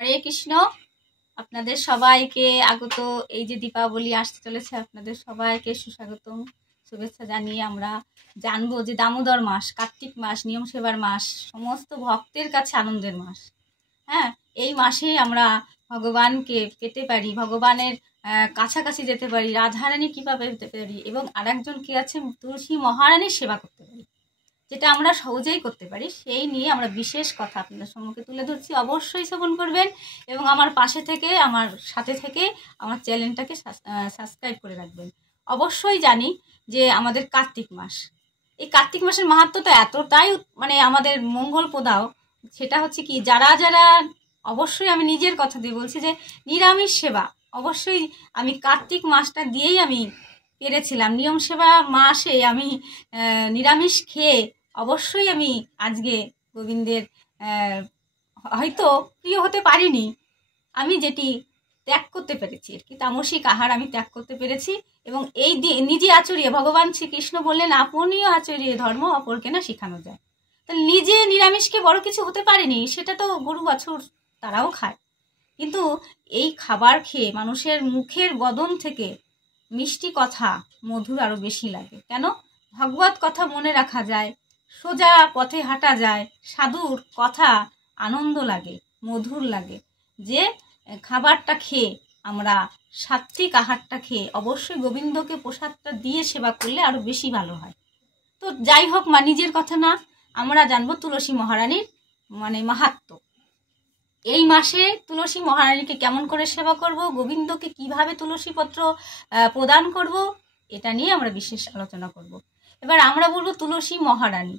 হরে কৃষ্ণ। আপনাদের সবাইকে আগত। এই যে দীপাবলি আসতে চলেছে, আপনাদের সবাইকে সুস্বাগতম, শুভেচ্ছা জানিয়ে আমরা জানবো যে দামোদর মাস, কার্তিক মাস, নিয়ম সেবার মাস, সমস্ত ভক্তের কাছে আনন্দের মাস। হ্যাঁ, এই মাসে আমরা ভগবানকে পেতে পারি, ভগবানের কাছাকাছি যেতে পারি, রাধারানী কীভাবে পেতে পারি, এবং আরেকজন কে আছে, তুলসী মহারানীর সেবা করতে পারি, যেটা আমরা সহজেই করতে পারি। সেই নিয়ে আমরা বিশেষ কথা আপনাদের সম্মুখে তুলে ধরছি। অবশ্যই শ্রবণ করবেন এবং আমার পাশে থেকে, আমার সাথে থেকে আমার চ্যানেলটাকে সাবস্ক্রাইব করে রাখবেন। অবশ্যই জানি যে আমাদের কার্তিক মাস, এই কার্তিক মাসের মাহাত্ম্যটা এতটাই আমাদের মঙ্গল প্রদাও, সেটা হচ্ছে কি, যারা যারা, অবশ্যই আমি নিজের কথা দিয়ে বলছি যে নিরামিষ সেবা, অবশ্যই আমি কার্তিক মাসটা দিয়েই আমি পেরেছিলাম। নিয়ম সেবা মাসে আমি নিরামিষ খেয়ে অবশ্যই আমি আজকে গোবিন্দের হয়তো প্রিয় হতে পারিনি, আমি যেটি ত্যাগ করতে পেরেছি আর কি, তামসিক আহার আমি ত্যাগ করতে পেরেছি। এবং এই নিজে আচরিয়ে, ভগবান শ্রীকৃষ্ণ বললেন আপনিও আচরিয়ে ধর্ম অপরকে না শেখানো যায়। তাহলে নিজে নিরামিষকে বড় কিছু হতে পারিনি, সেটা তো গরু বাছুর তারাও খায়, কিন্তু এই খাবার খেয়ে মানুষের মুখের বদন থেকে মিষ্টি কথা মধুর আরও বেশি লাগে। কেন? ভগবত কথা মনে রাখা যায়, সোজা পথে হাঁটা যায়, সাধুর কথা আনন্দ লাগে, মধুর লাগে। যে খাবারটা খেয়ে আমরা, সাত্বিক আহারটা খেয়ে অবশ্যই গোবিন্দকে প্রসাদটা দিয়ে সেবা করলে আরও বেশি ভালো হয়। তো যাই হোক, নিজের কথা না, আমরা জানবো তুলসী মহারানীর মাহাত্ম্য। এই মাসে তুলসী মহারানীকে কেমন করে সেবা করব, গোবিন্দকে কিভাবে তুলসী পত্র প্রদান করব, এটা নিয়ে আমরা বিশেষ আলোচনা করব। এবার আমরা বলবো তুলসী মহারানী।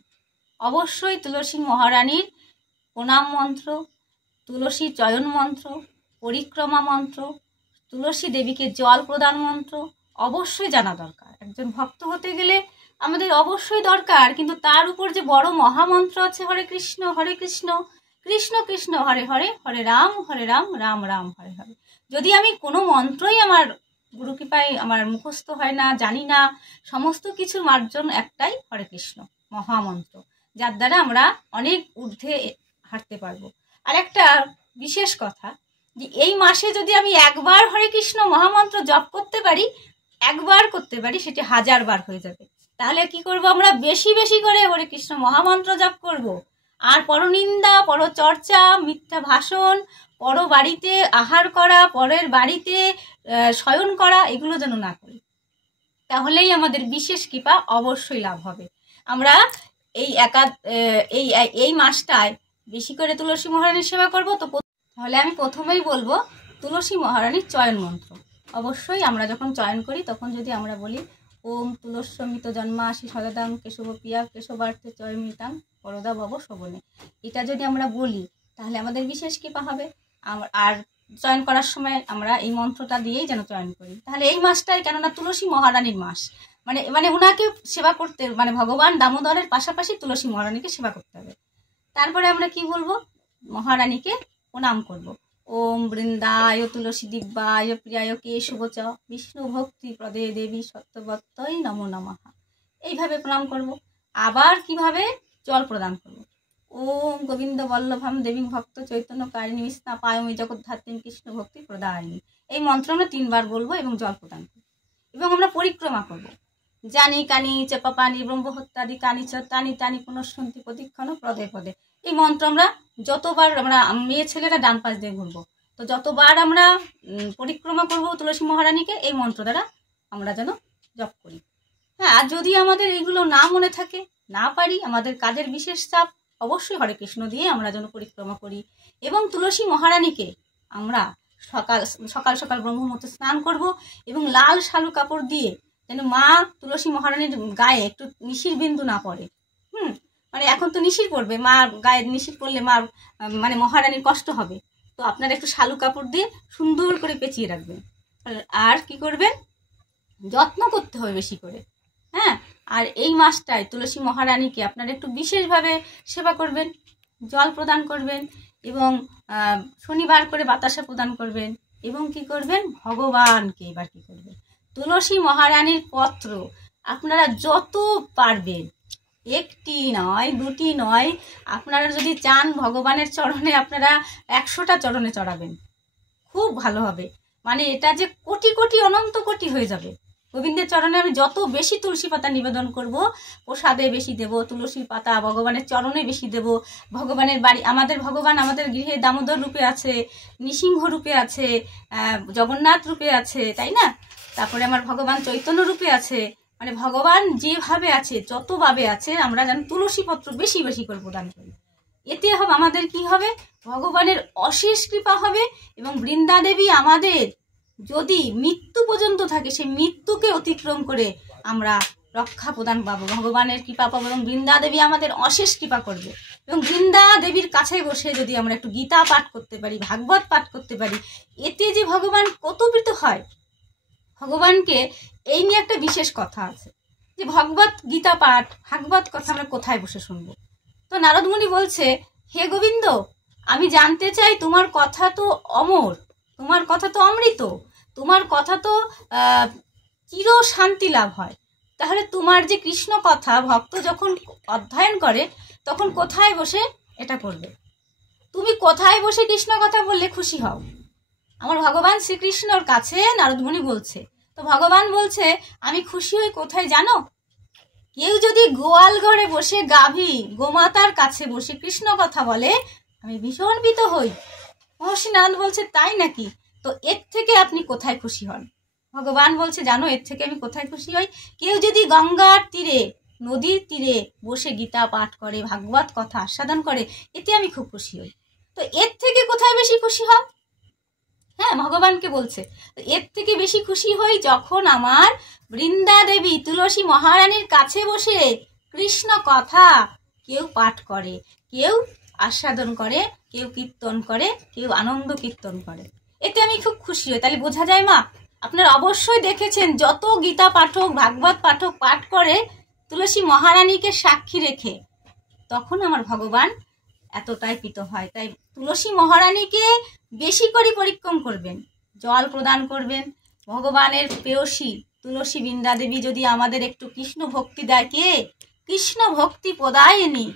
অবশ্যই তুলসী মহারানীর প্রণাম মন্ত্র, তুলসী চয়ন মন্ত্র, পরিক্রমা মন্ত্র, তুলসী দেবীকে জল প্রদান মন্ত্র অবশ্যই জানা দরকার। একজন ভক্ত হতে গেলে আমাদের অবশ্যই দরকার, কিন্তু তার উপর যে বড় মহামন্ত্র আছে, হরে কৃষ্ণ হরে কৃষ্ণ, কৃষ্ণ কৃষ্ণ হরে হরে, হরে রাম রাম রাম হরে হরে। যদি আমি কোনো মন্ত্রই আমার গুরু কৃপায় আমার মুখস্থ হয় না, জানি না, সমস্ত কিছুর মার্জন একটাই, হরে কৃষ্ণ মহামন্ত্র, যার দ্বারা আমরা অনেক ঊর্ধ্বে হাঁটতে পারবো। আর একটা বিশেষ কথা, যে এই মাসে যদি আমি একবার হরে কৃষ্ণ মহামন্ত্র জপ করতে পারি, একবার করতে পারি, সেটি 1000 বার হয়ে যাবে। তাহলে কি করব, আমরা বেশি বেশি করে হরে কৃষ্ণ মহামন্ত্র জপ করব। আর পরনিন্দা, পরচর্চা, মিথ্যা ভাষণ, পর বাড়িতে আহার করা, পরের বাড়িতে শয়ন করা, এগুলো যেন না করি। তাহলেই আমাদের বিশেষ কৃপা অবশ্যই লাভ হবে। আমরা এই মাসটায় বেশি করে তুলসী মহারানীর সেবা করব। তো তাহলে আমি প্রথমেই বলবো তুলসী মহারানীর চয়ন মন্ত্র। অবশ্যই আমরা যখন চয়ন করি তখন যদি আমরা বলি ওম তুলস্যমিত জন্মাসি সদাদাং কেশব প্রিয়া কেশবার্থে চয়মিতাং পরদা ভব শোভনে, এটা যদি আমরা বলি তাহলে আমাদের বিশেষ কৃপা হবে। আর চয়ন করার সময় আমরা এই মন্ত্রটা দিয়েই যেন চয়ন করি। তাহলে এই মাসটাই, কেননা তুলসী মহারানীর মাস, ওনাকে সেবা করতে, ভগবান দামোদরের পাশাপাশি তুলসী মহারানীকে সেবা করতে হবে। তারপরে আমরা কি বলবো, মহারানীকে প্রণাম করব। ওম বৃন্দায় তুলসী দিব্যায় প্রিয়ায় কেশবচ বিষ্ণু ভক্তি প্রদে দেবী সত্যবত্তই নমো নমঃ, এইভাবে প্রণাম করব। আবার কিভাবে জল প্রদান করব, ওম গোবিন্দ বল্লভাম দেবী ভক্ত চৈতন্য কারিণী স্না পায়মি জগদ্ধাত্রী কৃষ্ণ ভক্তি প্রদায়িনী, এই মন্ত্র আমরা 3 বার বলবো এবং জল প্রদান করব। এবং আমরা পরিক্রমা করব, জানি কানি চেপা পানি ব্রহ্মহত্যাদি কানি চ টানি টানি পুনঃসন্তি প্রতিক্ষণ পদে পদে, এই মন্ত্র আমরা যতবার, আমরা মেয়ে ছেলেরা ডান পাশ দিয়ে ঘুরবো, তো যতবার আমরা পরিক্রমা করব তুলসী মহারানীকে, এই মন্ত্র দ্বারা আমরা যেন জপ করি। হ্যাঁ, আর যদি আমাদের এইগুলো না মনে থাকে, না পারি, আমাদের কাজের বিশেষ চাপ, অবশ্যই হরে কৃষ্ণ দিয়ে আমরা যেন পরিক্রমা করি। এবং তুলসী মহারানীকে আমরা সকাল সকাল ব্রহ্মমুহূর্তে স্নান করব এবং লাল শালু কাপড় দিয়ে, যেন মা তুলসী মহারানীর গায়ে একটু নিশির বিন্দু না পড়ে। এখন তো নিশির পড়বে, মা গায়ে নিশির পড়লে মার মহারানীর কষ্ট হবে, তো আপনারা একটু শালু কাপড় দিয়ে সুন্দর করে পেঁচিয়ে রাখবেন। আর কি করবেন, যত্ন করতে হবে বেশি করে। হ্যাঁ, আর এই মাসটায় তুলসী মহারানীকে আপনারা একটু বিশেষভাবে সেবা করবেন, জল প্রদান করবেন এবং শনিবার করে বাতাসা প্রদান করবেন। এবং কি করবেন, ভগবানকে এবার কি করবেন, তুলসী মহারানীর পত্র আপনারা যত পারবেন একটি নয়, দুটি নয়, আপনারা যদি চান ভগবানের চরণে আপনারা 100টা চরণে চড়াবেন, খুব ভালো হবে। মানে এটা যে কোটি কোটি অনন্ত কোটি হয়ে যাবে। গোবিন্দের চরণে আমি যত বেশি তুলসী পাতা নিবেদন করব, প্রসাদে বেশি দেব, তুলসী পাতা ভগবানের চরণে বেশি দেব। ভগবানের বাড়ি, আমাদের ভগবান আমাদের গৃহে দামোদর রূপে আছে, নৃসিংহ রূপে আছে, জগন্নাথ রূপে আছে, তাই না? তারপরে আমার ভগবান চৈতন্য রূপে আছে। মানে ভগবান যেভাবে আছে, যতভাবে আছে, আমরা যেন তুলসী পত্র বেশি বেশি করে প্রদান করি। এতে হবে আমাদের কি হবে? ভগবানের অশেষ কৃপা হবে। এবং বৃন্দা দেবী আমাদের যদি মৃত্যু পর্যন্ত থাকে, সেই মৃত্যুকে অতিক্রম করে আমরা রক্ষা প্রদান পাবো, ভগবানের কৃপা পাবো। এবং বৃন্দা দেবী আমাদের অশেষ কৃপা করবে। এবং বৃন্দা দেবীর কাছে বসে যদি আমরা একটু গীতা পাঠ করতে পারি, ভাগবত পাঠ করতে পারি, এতে যে ভগবান কত প্রীত হয়। ভগবানকে এই নিয়ে একটা বিশেষ কথা আছে যে ভগবত গীতা পাঠ, ভাগবত কথা আমরা কোথায় বসে শুনবো? তো নারদ মুনি বলছে, হে গোবিন্দ, আমি জানতে চাই, তোমার কথা তো অমর, তোমার কথা তো অমৃত, তোমার কথা তো চির শান্তি লাভ হয়। তাহলে তোমার যে কৃষ্ণ কথা ভক্ত যখন অধ্যয়ন করে, তখন কোথায় বসে এটা করবে? তুমি কোথায় বসে কৃষ্ণ কথা বললে খুশি হও? আমার ভগবান শ্রীকৃষ্ণর কাছে নারদ মুনি বলছে। তো ভগবান বলছে, আমি খুশি হই কোথায় জানো? কেউ যদি গোয়াল ঘরে বসে গাভী গোমাতার কাছে বসে কৃষ্ণ কথা বলে, আমি ভীষণ ভীত হই। মহর্ষি নারদ বলছে, তাই নাকি? তো এর থেকে আপনি কোথায় খুশি হন? ভগবান বলছে, জানো এর থেকে আমি কোথায় খুশি হই? কেউ যদি গঙ্গার তীরে, নদীর তীরে বসে গীতা পাঠ করে, ভাগবত কথা আস্বাদন করে, এতে আমি খুব খুশি হই। তো এর থেকে কোথায় বেশি খুশি হন? হ্যাঁ, ভগবানকে বলছে, এর থেকে বেশি খুশি হই যখন আমার বৃন্দা দেবী তুলসী মহারানীর কাছে বসে কৃষ্ণ কথা কেউ পাঠ করে, কেউ আস্বাদন করে, কেউ কীর্তন করে, কেউ আনন্দ কীর্তন করে, এতে আমি খুব খুশি হই। তাহলে বোঝা যায় মা, আপনারা অবশ্যই দেখেছেন যত গীতা পাঠক, ভাগবত পাঠক পাঠ করে তুলসী মহারানীকে সাক্ষী রেখে, তখন আমার ভগবান এতটাই প্রীত হয়। তাই তুলসী মহারানীকে বেশি করে পরিক্রম করবেন, জল প্রদান করবেন। ভগবানের প্রেয়সী তুলসী বৃন্দা দেবী যদি আমাদের একটু কৃষ্ণ ভক্তি দেয়, কে? কৃষ্ণ ভক্তি প্রদায়িনী,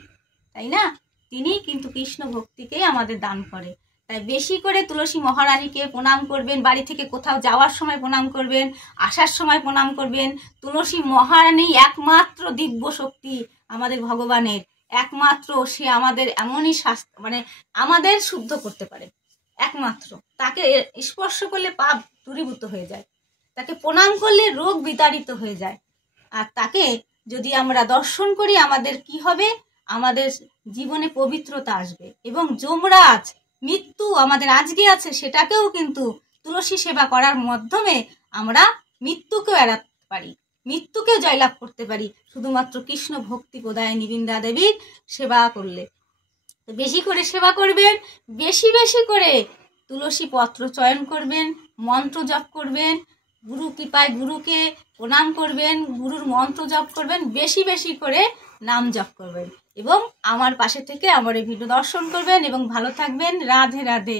তাই না? তিনি কিন্তু কৃষ্ণ ভক্তিকেই আমাদের দান করে। তাই বেশি করে তুলসী মহারানীকে প্রণাম করবেন, বাড়ি থেকে কোথাও যাওয়ার সময় প্রণাম করবেন, আসার সময় প্রণাম করবেন। তুলসী মহারানী একমাত্র দিব্য শক্তি আমাদের ভগবানের, একমাত্র সে আমাদের এমনই শাস্ত্র, মানে আমাদের শুদ্ধ করতে পারে একমাত্র। তাকে স্পর্শ করলে পাপ দূরীভূত হয়ে যায়, তাকে প্রণাম করলে রোগ বিতাড়িত হয়ে যায়। আর তাকে যদি আমরা দর্শন করি, আমাদের কি হবে? আমাদের জীবনে পবিত্রতা আসবে। এবং যমরাজ মৃত্যু আমাদের আজকে আছে, সেটাকেও কিন্তু তুলসী সেবা করার মাধ্যমে আমরা মৃত্যুকেও এড়াতে পারি, মৃত্যুকে জয়লাভ করতে পারি, শুধুমাত্র কৃষ্ণ ভক্তি প্রদায়িনী বৃন্দা দেবীর সেবা করলে। তো বেশি করে সেবা করবেন, বেশি বেশি করে তুলসী পত্র চয়ন করবেন, মন্ত্র জপ করবেন, গুরু কৃপায় গুরুকে প্রণাম করবেন, গুরুর মন্ত্র জপ করবেন, বেশি বেশি করে নাম জপ করবেন, এবং আমার পাশে থেকে আমার এই ভিডিও দর্শন করবেন এবং ভালো থাকবেন। রাধে রাধে।